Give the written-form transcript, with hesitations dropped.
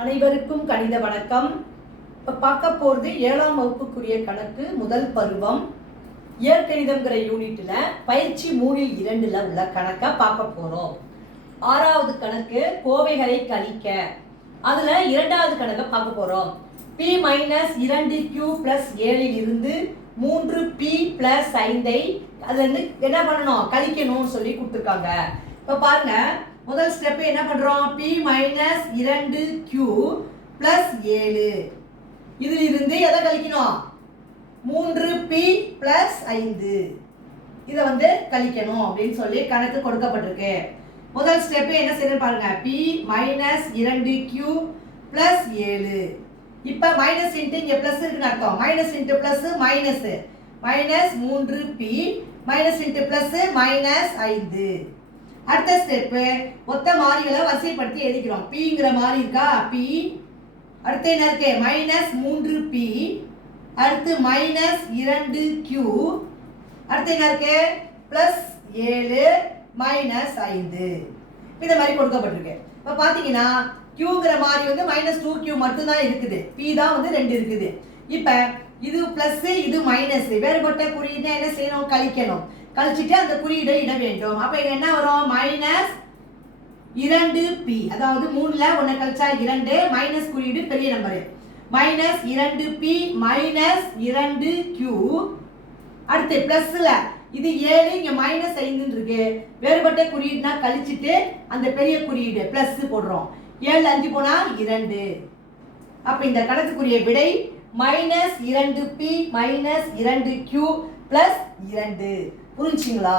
அனைவருக்கும் கணித வணக்கம். இப்போ பார்க்க போகிறது 7ஆம் வகுப்புக்குரிய கணக்கு முதல் பருவம் இயற்கணிதம்ங்கிற யூனிட்டில் பயிற்சி 3.2 உள்ள கணக்கை பார்க்க போகிறோம். 6வது கணக்கு கோவைகளை கழிக்க. அதில் 2வது கணக்கை பார்க்க போகிறோம். p - 2q + 7 இருந்து 3p + 5 அது வந்து என்ன பண்ணணும், கழிக்கணும்னு சொல்லி கொடுத்துருக்காங்க. இப்போ பாருங்க, முதல் ஸ்டெப் என்ன பண்றோம், p - 2q + 7 இதில் இருந்து எதை கழிக்கணும், 3p + 5 இதை வந்து கழிக்கணும் அப்படின்னு சொல்லி கணக்கு கொடுக்கப்பட்டிருக்கு. முதல் ஸ்டெப் என்ன செய்யணும் பாருங்க, p - 2q + 7. இப்போ மைனஸ் இன்ட்டு இங்கே ப்ளஸ் இருக்குன்னு அர்த்தம். Minus into plus minus, minus 3p minus into plus -5. அடுத்த ஸ்டெப்பு மொத்த மாறிகளை வரிசைப்படுத்தி எழுதிக்கிறோம். பிங்கிற மாறி இருக்கா, p. அடுத்து என்ன இருக்கு, -3p. அடுத்து -2q. அடுத்து என்ன இருக்கு, +7 -5. இந்த மாதிரி கொடுக்கப்பட்டிருக்கு. இப்போ பார்த்தீங்கன்னா qங்கிற மாறி வந்து -2q மட்டும் தான் இருக்குது, p தான் வந்து 2 இருக்குது. இப்போ இது பிளஸ் இது மைனஸ், வேறுபட்ட குறியீடு என்ன செய்யணும், கழிக்கணும். கழிச்சிட்டு அந்த குறியீடை இட வேண்டும். அப்ப இங்க என்ன வரும், -2p, அதாவது 3ல 1 கழிச்சா 2, மைனஸ் குறியீடு பெரிய நம்பர், -2p -2q. அடுத்து பிளஸ்ல இது 7, இங்க -5 இருக்கு, வேறுபட்ட குறியீடுனா கழிச்சிட்டு அந்த பெரிய குறியீடு பிளஸ் போடுறோம். 7 5 போனா 2. அப்ப இந்த கணக்குக்குரிய விடை -2p -2q + 2. புரிஞ்சுங்களா?